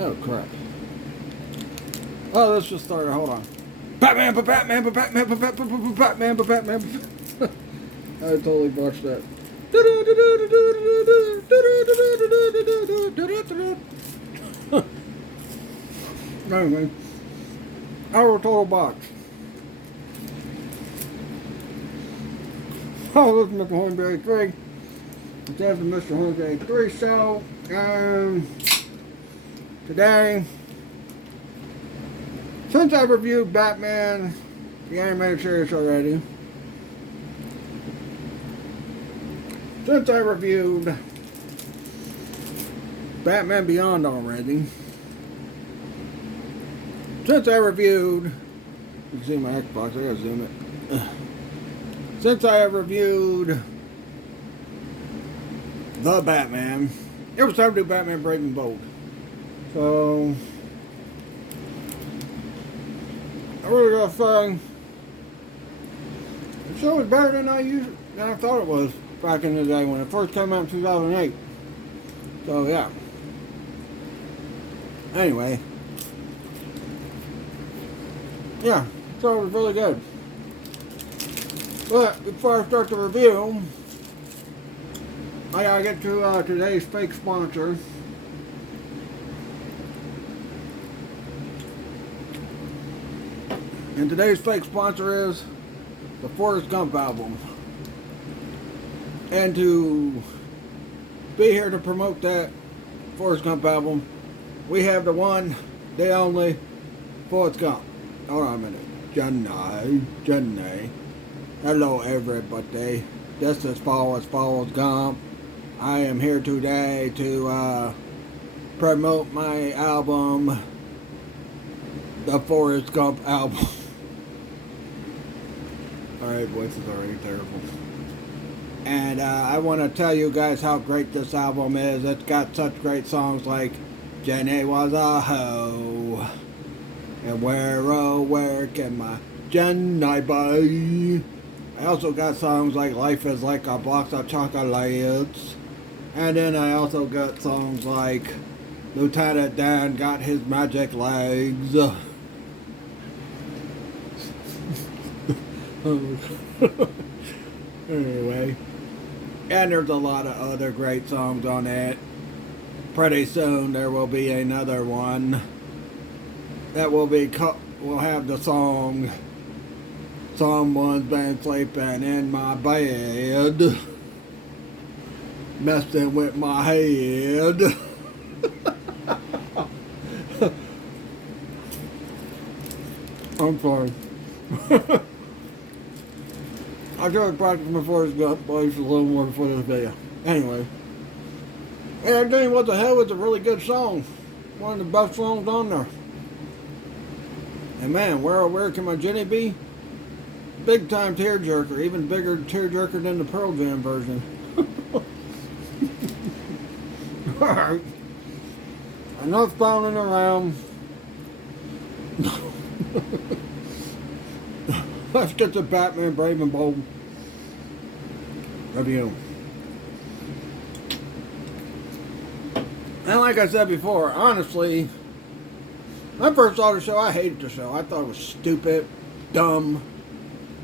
Oh, crap. Oh, let's just start it. Hold on. Batman, but Batman, but Batman, but Batman, but Batman, but Batman. I totally botched that. Anyway, our total box. Oh, this is Mr. Hornberry 3. It's after Mr. Hornberry 3 show. Today, since I reviewed Batman, the animated series already, since I reviewed Batman Beyond already, since I reviewed, you can see my Xbox, I gotta zoom it. Since I have reviewed The Batman, it was time to do Batman Brave and Bold. So, I really gotta say, the show was better than I thought it was back in the day when it first came out in 2008. So yeah. Anyway, yeah, so it was really good. But before I start the review, I gotta get to today's fake sponsor. And today's fake sponsor is the Forrest Gump album. And to be here to promote that Forrest Gump album, we have the one, the only Forrest Gump. Hold on a minute. Jenny. Hello everybody. This is Forrest Gump. I am here today to promote my album, the Forrest Gump album. Alright, voice is already terrible. And I want to tell you guys how great this album is. It's got such great songs like Jenny was a hoe, and where can my Jenny be? I also got songs like Life is Like a Box of Chocolates. And then I also got songs like Lieutenant Dan Got His Magic Legs. Anyway, and there's a lot of other great songs on it. Pretty soon there will be another one that will have the song "Someone's Been Sleeping in My Bed, Messing with My Head." I'm sorry. I tried practicing before this got placed a little more before this video. Anyway. And I tell you what the hell, it's a really good song. One of the best songs on there. And man, where can my Jenny be? Big time tearjerker, even bigger tearjerker than the Pearl Jam version. Alright. Enough clowning around. Let's get to Batman Brave and Bold review. And like I said before, honestly, when I first saw the show, I hated the show. I thought it was stupid, dumb,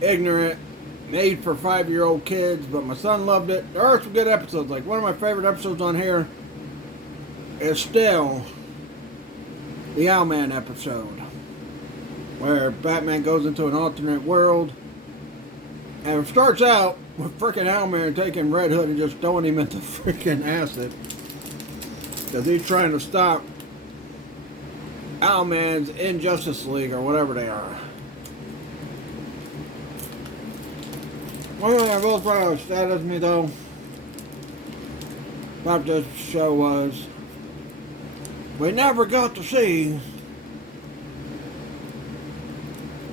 ignorant, made for 5-year-old kids, but my son loved it. There are some good episodes. Like one of my favorite episodes on here is still the Owlman episode, where Batman goes into an alternate world, and it starts out with frickin' Owlman taking Red Hood and just throwing him into frickin' acid, because he's trying to stop Owlman's Injustice League, or whatever they are. One thing I will say sad as me though about this show was we never got to see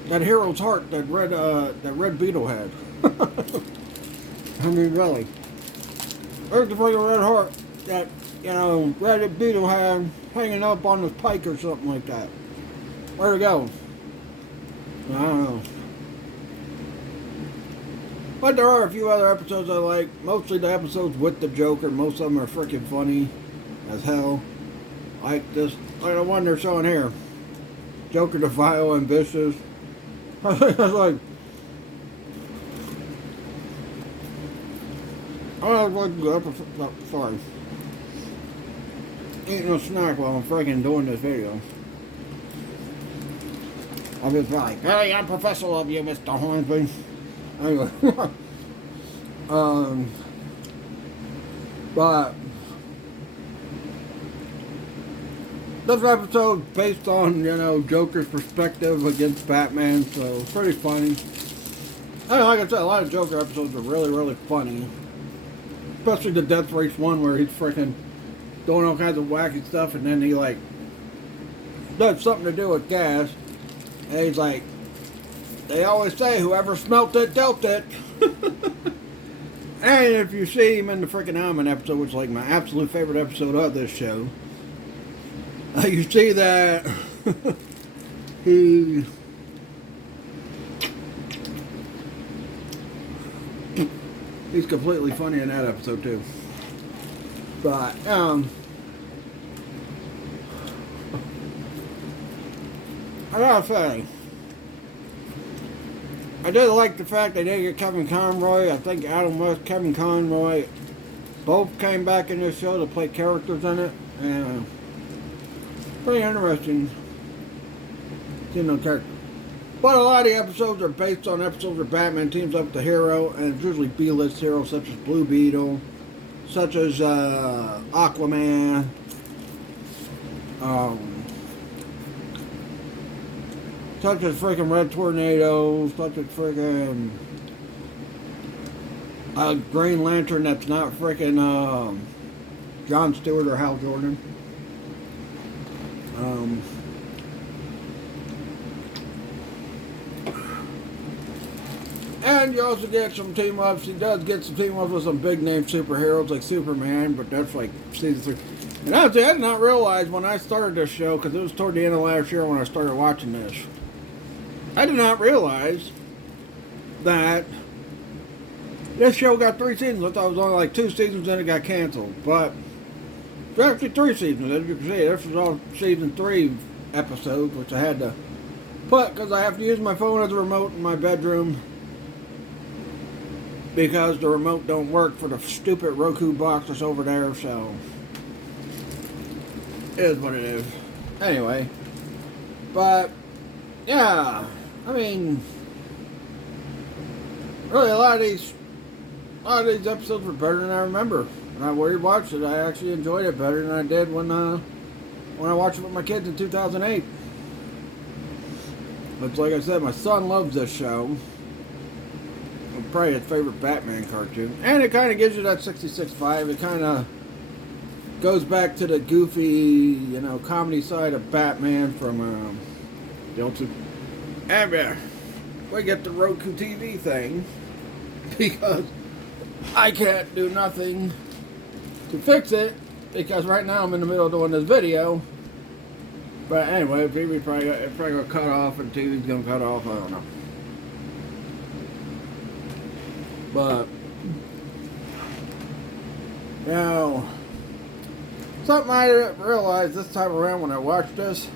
that hero's heart that Red Beetle had. I mean, really. There's the freaking red heart that, Red Beetle had hanging up on his pike or something like that. Where'd it go? I don't know. But there are a few other episodes I like. Mostly the episodes with the Joker. Most of them are freaking funny as hell. like the one they're showing here. Joker the Vile Ambitious. I was like, I was like, sorry. Eating a snack while I'm freaking doing this video. I was like, hey, I'm Professor Love You, Mr. Hornsby. Anyway. But this episode based on, Joker's perspective against Batman, so it's pretty funny. And like I said, a lot of Joker episodes are really, really funny. Especially the Death Race one where he's freaking doing all kinds of wacky stuff and then he like does something to do with gas. And he's like, they always say whoever smelt it dealt it. And if you see him in the freaking Almond episode, which is like my absolute favorite episode of this show, you see that he's completely funny in that episode too. But I gotta say, I did like the fact they did get Kevin Conroy. I think Adam West, Kevin Conroy, both came back in this show to play characters in it, and pretty interesting, characters. But a lot of the episodes are based on episodes where Batman teams up with the hero, and it's usually B-list heroes such as Blue Beetle, such as Aquaman, such as freaking Red Tornado, such as freaking Green Lantern that's not freaking John Stewart or Hal Jordan. And you also get some team-ups. He does get some team-ups with some big-name superheroes like Superman, but that's like season 3. And actually, I did not realize when I started this show, because it was toward the end of last year when I started watching this, I did not realize that this show got 3 seasons. I thought it was only like 2 seasons and it got canceled. But it's actually 3 seasons. As you can see, this was all season 3 episodes, which I had to put because I have to use my phone as a remote in my bedroom because the remote don't work for the stupid Roku box that's over there. So it is what it is. Anyway, but yeah, I mean, really a lot of these episodes were better than I remember. When I rewatched it, I actually enjoyed it better than I did when I watched it with my kids in 2008. But like I said, my son loves this show. It's probably his favorite Batman cartoon. And it kind of gives you that 66 vibe. It kind of goes back to the goofy, comedy side of Batman from the old Super. And we get the Roku TV thing because I can't do nothing to fix it because right now I'm in the middle of doing this video. But anyway, TV probably gonna cut off and TV's gonna cut off. I don't know. But something I didn't realize this time around when I watched this.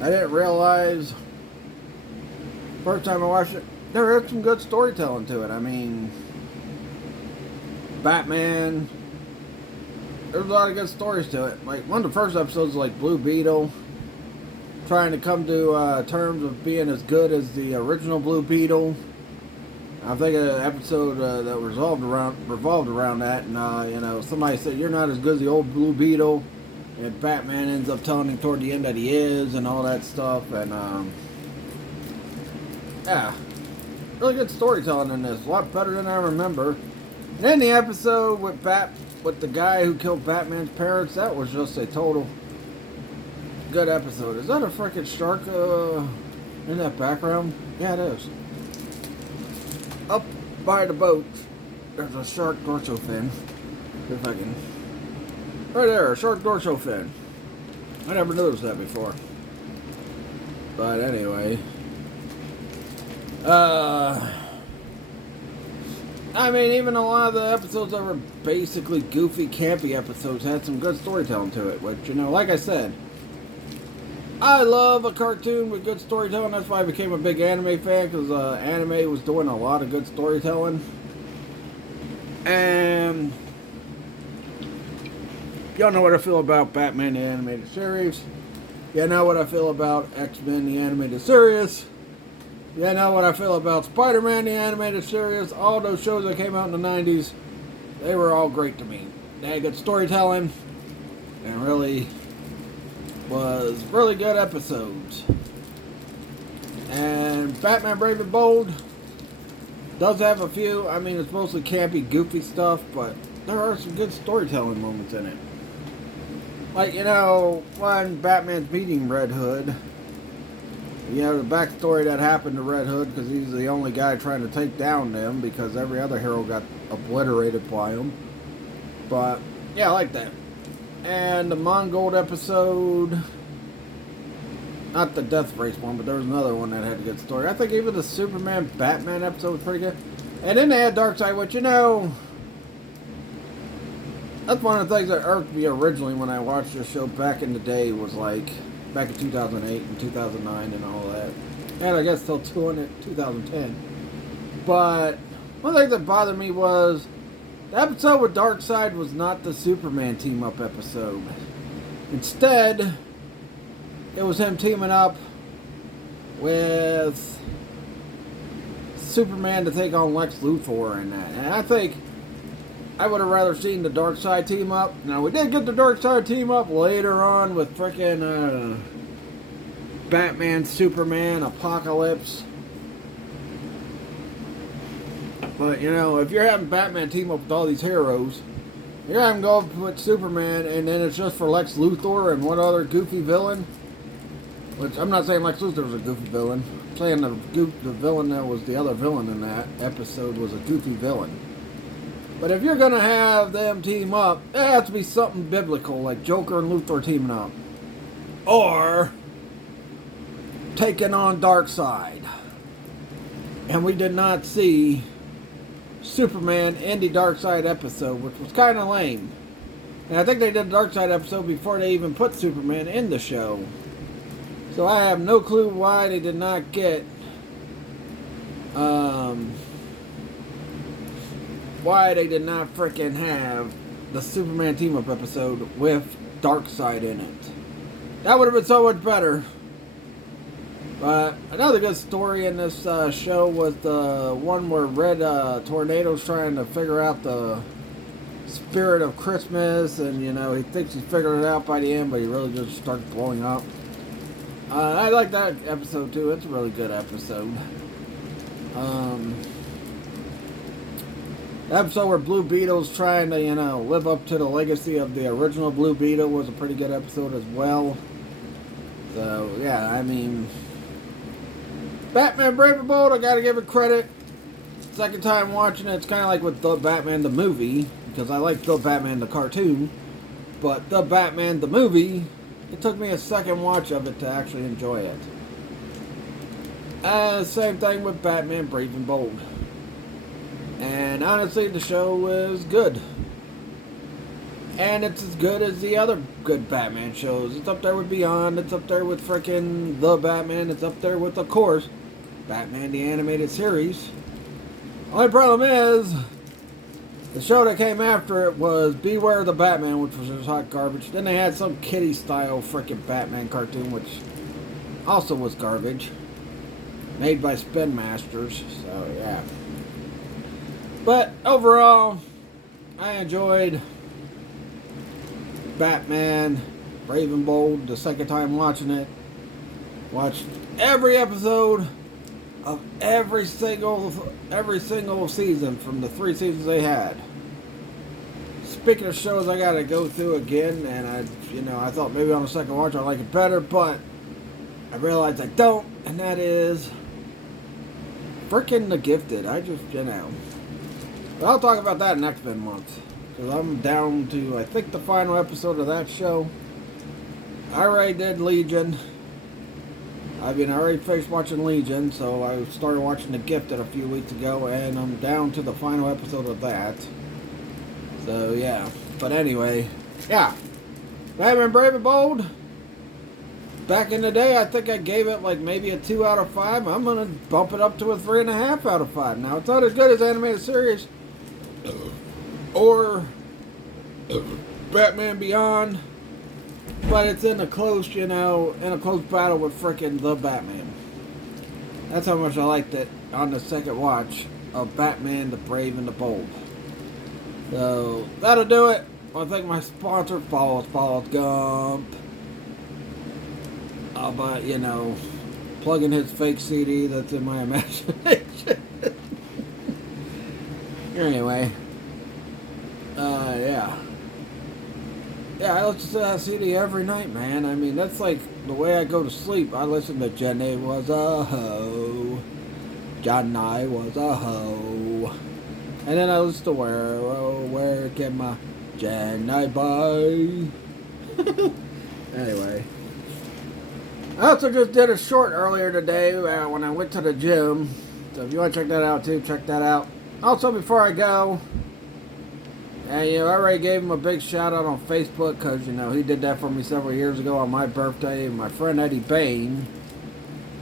I didn't realize first time I watched it, there is some good storytelling to it. I mean, Batman, there's a lot of good stories to it. Like, one of the first episodes, like Blue Beetle, trying to come to terms of being as good as the original Blue Beetle. I think an episode that revolved around that, and somebody said, you're not as good as the old Blue Beetle, and Batman ends up telling him toward the end that he is, and all that stuff, and yeah, really good storytelling in this, a lot better than I remember. And then the episode with the guy who killed Batman's parents, that was just a total good episode. Is that a freaking shark in that background? Yeah, it is. Up by the boat, there's a shark dorsal fin. If I can. Right there, a shark dorsal fin. I never noticed that before. But anyway. I mean, even a lot of the episodes that were basically goofy, campy episodes had some good storytelling to it, which, you know, like I said, I love a cartoon with good storytelling. That's why I became a big anime fan, because anime was doing a lot of good storytelling. And y'all know what I feel about Batman the Animated Series. You know what I feel about X-Men the Animated Series. You know what I feel about Spider-Man the Animated Series. All those shows that came out in the 90s, they were all great to me. They had good storytelling, and really was really good episodes. And Batman Brave and Bold does have a few. I mean, it's mostly campy, goofy stuff, but there are some good storytelling moments in it. Like, you know, when Batman's beating Red Hood, you know, the backstory that happened to Red Hood, because he's the only guy trying to take down them, because every other hero got obliterated by him. But, yeah, I like that. And the Mongold episode, not the Death Race one, but there was another one that had a good story. I think even the Superman Batman episode was pretty good. And then they had Darkseid, which, you know, that's one of the things that irked me originally when I watched the show back in the day, was like back in 2008 and 2009 and all that. And I guess till 2010. But one thing that bothered me was the episode with Darkseid was not the Superman team-up episode. Instead, it was him teaming up with Superman to take on Lex Luthor and that. And I think I would have rather seen the Darkseid team up. Now, we did get the Darkseid team up later on with frickin' Batman, Superman, Apocalypse. But, you know, if you're having Batman team up with all these heroes, you're having to go with Superman, and then it's just for Lex Luthor and one other goofy villain. Which, I'm not saying Lex Luthor was a goofy villain. I'm saying the villain that was the other villain in that episode was a goofy villain. But if you're going to have them team up, it has to be something biblical, like Joker and Luthor teaming up. Or taking on Darkseid. And we did not see Superman in the Darkseid episode, which was kind of lame. And I think they did the Darkseid episode before they even put Superman in the show. So I have no clue why they did not get why they did not frickin' have the Superman team-up episode with Darkseid in it. That would have been so much better. But another good story in this show was the one where Red Tornado's trying to figure out the spirit of Christmas, and, you know, he thinks he's figured it out by the end, but he really just starts blowing up. I like that episode too. It's a really good episode. The episode where Blue Beetle's trying to, you know, live up to the legacy of the original Blue Beetle was a pretty good episode as well. So, yeah, I mean, Batman Brave and Bold, I gotta give it credit. Second time watching it, it's kind of like with The Batman the movie, because I like The Batman the cartoon, but The Batman the movie, it took me a second watch of it to actually enjoy it. Same thing with Batman Brave and Bold. And honestly, the show is good. And it's as good as the other good Batman shows. It's up there with Beyond. It's up there with frickin' The Batman. It's up there with, of course, Batman the Animated Series. Only problem is, the show that came after it was Beware the Batman, which was just hot garbage. Then they had some kiddie-style frickin' Batman cartoon, which also was garbage. Made by Spin Masters, so yeah. But overall, I enjoyed Batman Brave and Bold the second time watching it. Watched every episode of every single season from the 3 seasons they had. Speaking of shows I gotta go through again, and I thought maybe on the second watch I'd like it better, but I realized I don't, and that is frickin' The Gifted. But I'll talk about that next month. Because I'm down to, I think, the final episode of that show. I already did Legion. I mean, I already finished watching Legion, so I started watching The Gifted a few weeks ago, and I'm down to the final episode of that. So, yeah. But anyway, yeah. Batman Brave and Bold. Back in the day, I think I gave it like maybe a 2 out of 5. I'm going to bump it up to a 3.5 out of 5. Now, it's not as good as animated series or Batman Beyond, but it's in a close, in a close battle with frickin' the Batman. That's how much I liked it on the second watch of Batman the Brave and the Bold. So, that'll do it. I want to thank my sponsor, Forrest Gump. But, plugging his fake CD that's in my imagination. Anyway. Yeah. Yeah, I listen to that CD every night, man. I mean, that's like the way I go to sleep. I listen to Jenny Was a Hoe. Johnny Was a Hoe. And then I listen to Where Can My Jenny Buy? Anyway. I also just did a short earlier today when I went to the gym. So if you want to check that out too, check that out. Also, before I go, and I already gave him a big shout out on Facebook because he did that for me several years ago on my birthday. My friend Eddie Bain.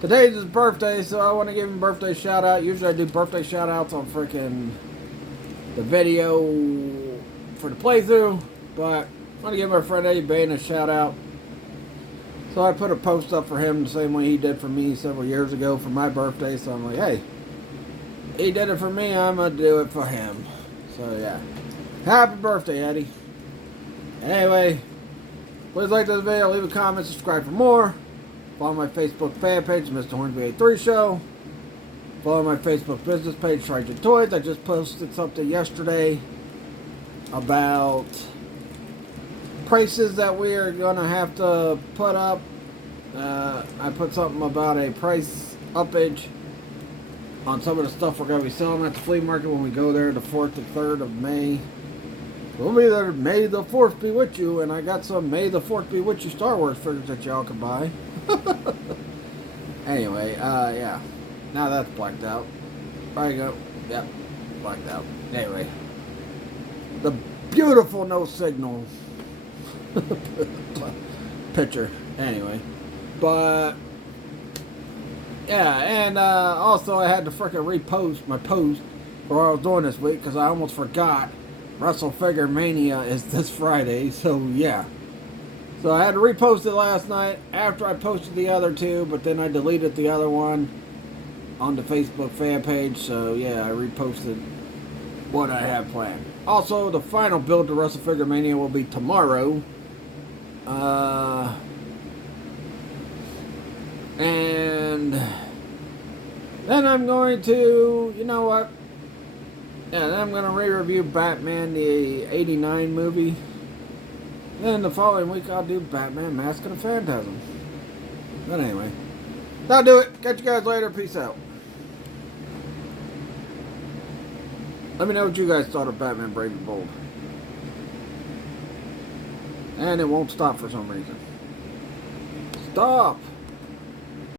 Today's his birthday, so I want to give him a birthday shout out. Usually I do birthday shout outs on freaking the video for the playthrough, but I want to give my friend Eddie Bain a shout out. So I put a post up for him the same way he did for me several years ago for my birthday. So I'm like, hey, he did it for me, I'm going to do it for him. So yeah. Happy birthday, Eddie. Anyway, please like this video, leave a comment, subscribe for more. Follow my Facebook fan page, Mr. Hornsby 83 Show. Follow my Facebook business page, Triton Toys. I just posted something yesterday about prices that we are going to have to put up. I put something about a price uppage on some of the stuff we're going to be selling at the flea market when we go there the 4th and 3rd of May. We'll be there. May the 4th be with you, and I got some May the 4th be with you Star Wars figures that y'all can buy. Anyway, yeah. Now that's blacked out. There you go. Yep, blacked out. Anyway. The beautiful no signal picture. Anyway. But yeah, and also I had to freaking repost my post for what I was doing this week because I almost forgot Wrestle Figure Mania is this Friday. So yeah. So I had to repost it last night after I posted the other two, but then I deleted the other one on the Facebook fan page. So yeah, I reposted what I have planned. Also, the final build to Wrestle Figure Mania will be tomorrow. And then I'm going to, you know what? Yeah, then I'm going to re-review Batman, the 89 movie. Then the following week I'll do Batman Mask of the Phantasm. But anyway, that'll do it. Catch you guys later. Peace out. Let me know what you guys thought of Batman Brave and Bold. And it won't stop for some reason. Stop!